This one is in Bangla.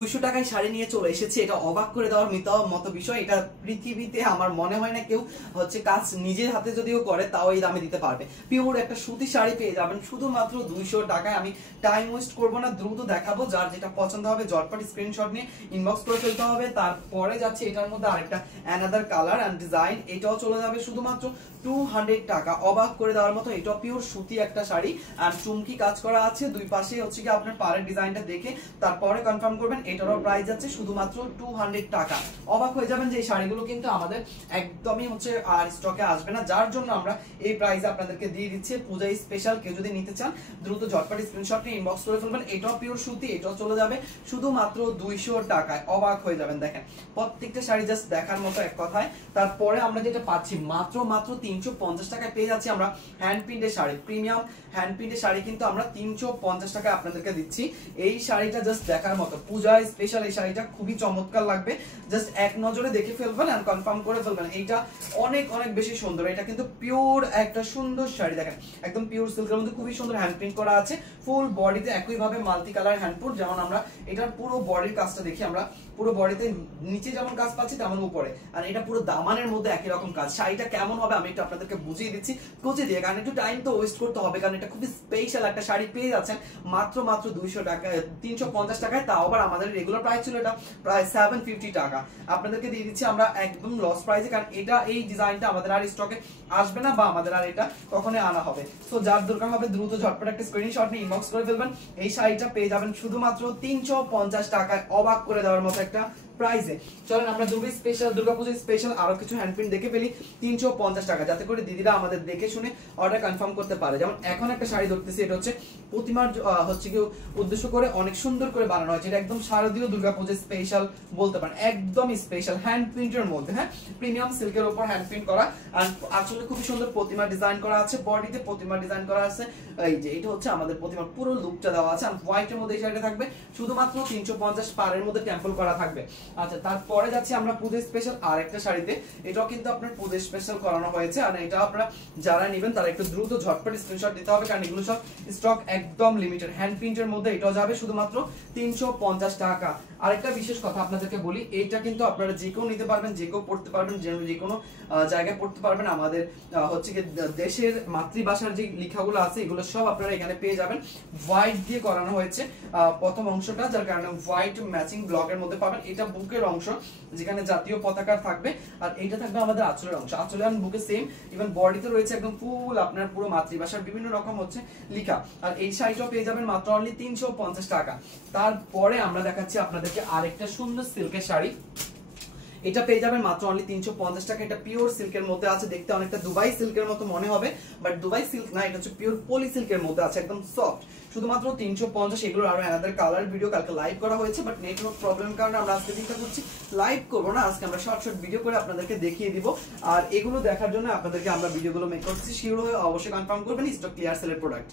200 টাকায় শাড়ি নিয়ে চলে এসেছি, এটা অবাক করে দেওয়ার মতো বিষয়। এটা পৃথিবীতে আমার মনে হয় না কেউ কাজ নিজের হাতে যদিও করে তাও এই দামে দিতে পারবে। পিওর একটা সুতি শাড়ি পেয়ে যাবেন শুধুমাত্র 200 টাকায়। আমি টাইম ওয়েস্ট করব না, দ্রুত দেখাবো। যার যেটা পছন্দ হবে ঝটপট স্ক্রিনশট নিয়ে ইনবক্স করে ফেলতে হবে। তারপরে যাচ্ছে এটার মধ্যে আরেকটা অ্যানাদার কালার এন্ড ডিজাইন, এটাও চলে যাবে শুধুমাত্র 200 টাকা। অবাক করে দেওয়ার মতো, এটা পিওর সুতি একটা শাড়ি আর চুমকি কাজ করা আছে দুই পাশে। কি আপনার পাড়ের ডিজাইনটা দেখে তারপরে কনফার্ম করবেন। এটারও প্রাইস যাচ্ছে শুধুমাত্র 200 টাকা। অবাক হয়ে যাবেন যে এই শাড়িগুলো কিন্তু আমাদের একদমই আর স্টকে আসবে না, যার জন্য আমরা এই প্রাইসে আপনাদেরকে দিয়ে দিচ্ছি। পূজায় স্পেশাল কেউ যদি নিতে চান দ্রুত ঝটপট স্ক্রিনশট নিয়ে ইনবক্স করে ফেলবেন। এটাও পিওর সুতি, এটাও চলে যাবে শুধুমাত্র 200 টাকায়। অবাক হয়ে যাবেন, দেখেন প্রত্যেকটা শাড়ি জাস্ট দেখার মতো এক কথায়। তারপরে আমরা যেটা পাচ্ছি মাত্র 350 টাকায় পেয়ে যাচ্ছি আমরা হ্যান্ড প্রিন্টের শাড়ি। প্রিমিয়াম হ্যান্ড প্রিন্টের শাড়ি কিন্তু আমরা 350 টাকায় আপনাদেরকে দিচ্ছি। এই শাড়িটা জাস্ট দেখার মতো, পূজায় স্পেশাল এই শাড়িটা খুবই চমৎকার লাগবে। জাস্ট এক নজরে দেখে ফেলবেন আর কনফার্ম করে ফেলবেন। এইটা অনেক অনেক বেশি সুন্দর। এটা কিন্তু পিওর একটা সুন্দর শাড়ি, দেখেন একদম পিওর সিল্কের মধ্যে খুবই সুন্দর হ্যান্ড প্রিন্ট করা আছে। ফুল বডিতে একইভাবে মাল্টি কালার হ্যান্ড প্রিন্ট। যেমন আমরা এটার পুরো বডির কাজটা দেখি, আমরা পুরো বডিতে নিচে যেমন কাজ পাচ্ছি তেমন উপরে, আর এটা পুরো দামানের মধ্যে একই রকম কাজ। শাড়িটা কেমন হবে আমি একটু আপনাদেরকে বুঝিয়ে দিচ্ছি কুচি দিয়ে, কারণ একটু টাইম তো ওয়েস্ট করতে হবে, কারণ এটা খুবই স্পেশাল একটা শাড়ি পেয়ে যাচ্ছেন মাত্র 200 টাকায়, 350 টাকায়। তাও আবার আমাদের রেগুলার প্রাইস ছিল এটা প্রায় 750 টাকা। আপনাদেরকে দিয়ে দিচ্ছি আমরা একদম লস প্রাইসে, কারণ এটা এই ডিজাইনটা আমাদের আর স্টকে আসবে না বা আমাদের আর এটা কখনোই আনা হবে। সো যার দরকার হবে দ্রুত ঝটপট একটা স্ক্রিনশট নিয়ে ইনবক্স করে ফেলবেন। এই শাড়িটা পেয়ে যাবেন শুধুমাত্র 350 টাকায়। অবাক করে দেওয়ার মতো একটা প্রাইসে। চলেন আমরা দুর্গাপূজা স্পেশাল আরো কিছু হ্যান্ড প্রিন্ট দেখে ফেলি 350 টাকা, যাতে করে দিদিরা আমাদের দেখে শুনে অর্ডার কনফার্ম করতে পারে। যেমন এখন একটা শাড়ি ধরতেছি, এটা হচ্ছে প্রতিমার কি উদ্দেশ্য করে অনেক সুন্দর করে বানানো হয়েছে। এটা একদম শারদীয় দুর্গাপূজা স্পেশাল বলতে পারেন, একদম স্পেশাল হ্যান্ড প্রিন্টের মধ্যে। হ্যাঁ, প্রিমিয়াম সিল্কের উপর হ্যান্ড প্রিন্ট করা, আর আসলে খুব সুন্দর প্রতিমা ডিজাইন করা আছে। বডিতে প্রতিমা ডিজাইন করা আছে। এই যে এটা হচ্ছে আমাদের প্রতিমার পুরো লুকটা দেওয়া আছে। আর হোয়াইটের মধ্যে এই শাড়িটা থাকবে শুধুমাত্র 350, পাড়ের মধ্যে টেম্পল করা থাকবে। আচ্ছা, তারপরে যাচ্ছি আমরা পূজা স্পেশাল আরেকটা শাড়িতে। এটাও কিন্তু আপনার পূজা স্পেশাল করানো হয়েছে, আর এটা আপনারা যারা নেবেন তারা একটু দ্রুত ঝটপট স্ক্রিনশট দিতে হবে, কারণ এগুলো সব স্টক একদম লিমিটেড। হ্যান্ড প্রিন্টের মধ্যে এটাও যাবে শুধুমাত্র 350 টাকা। আরেকটা বিশেষ কথা আপনাদেরকে বলি, এইটা কিন্তু আপনারা যে কেউ নিতে পারবেন, যে কেউ পড়তে পারবেন, যে কোনো জায়গায় পড়তে পারবেন। আমাদের কি দেশের মাতৃভাষার যে লেখাগুলো আছে এগুলো সব আপনারা এখানে পেয়ে যাবেন। হোয়াইট দিয়ে করানো হয়েছে প্রথম অংশটা, যার কারণে হোয়াইট ম্যাচিং ব্লকের মধ্যে পাবেন। এটা বুকের অংশ যেখানে জাতীয় পতাকা থাকবে, আর এইটা থাকবে আমাদের আঁচলের অংশ। আঁচলে আর বুকে সেম, ইভেন বডিতে রয়েছে একদম ফুল আপনার পুরো মাতৃভাষার বিভিন্ন রকম লেখা। আর এই শাড়িটাও পেয়ে যাবেন মাত্র অনলি 350 টাকা। তারপরে আমরা দেখাচ্ছি আপনাদেরকে আরেকটা সুন্দর সিল্কের শাড়ি। এটা পেয়ে যাবেন মাত্র অনলি 350 টাকা। এটা পিওর সিল্কের মধ্যে আছে, দেখতে অনেকটা দুবাই সিল্কের মতো মনে হবে, বাট দুবাই সিল্ক না, এটা হচ্ছে পিওর পলি সিল্কের মধ্যে আছে, একদম সফট। শুধুমাত্র 350। এগুলোর আরো অ্যানাদার কালার ভিডিও কালকে লাইভ করা হয়েছে, বাট নেটওয়ার্ক প্রবলেম কারণে আমরা আজকে চিন্তা করছি লাইভ করবো না, আজকে আমরা শর্ট ভিডিও করে আপনাদেরকে দেখিয়ে দিব। আর এগুলো দেখার জন্য আপনাদেরকে আমরা ভিডিওগুলো মেক করছি। শিওর হয়ে অবশ্যই কনফার্ম করবেন স্টক ক্লিয়ার সেলের প্রোডাক্ট।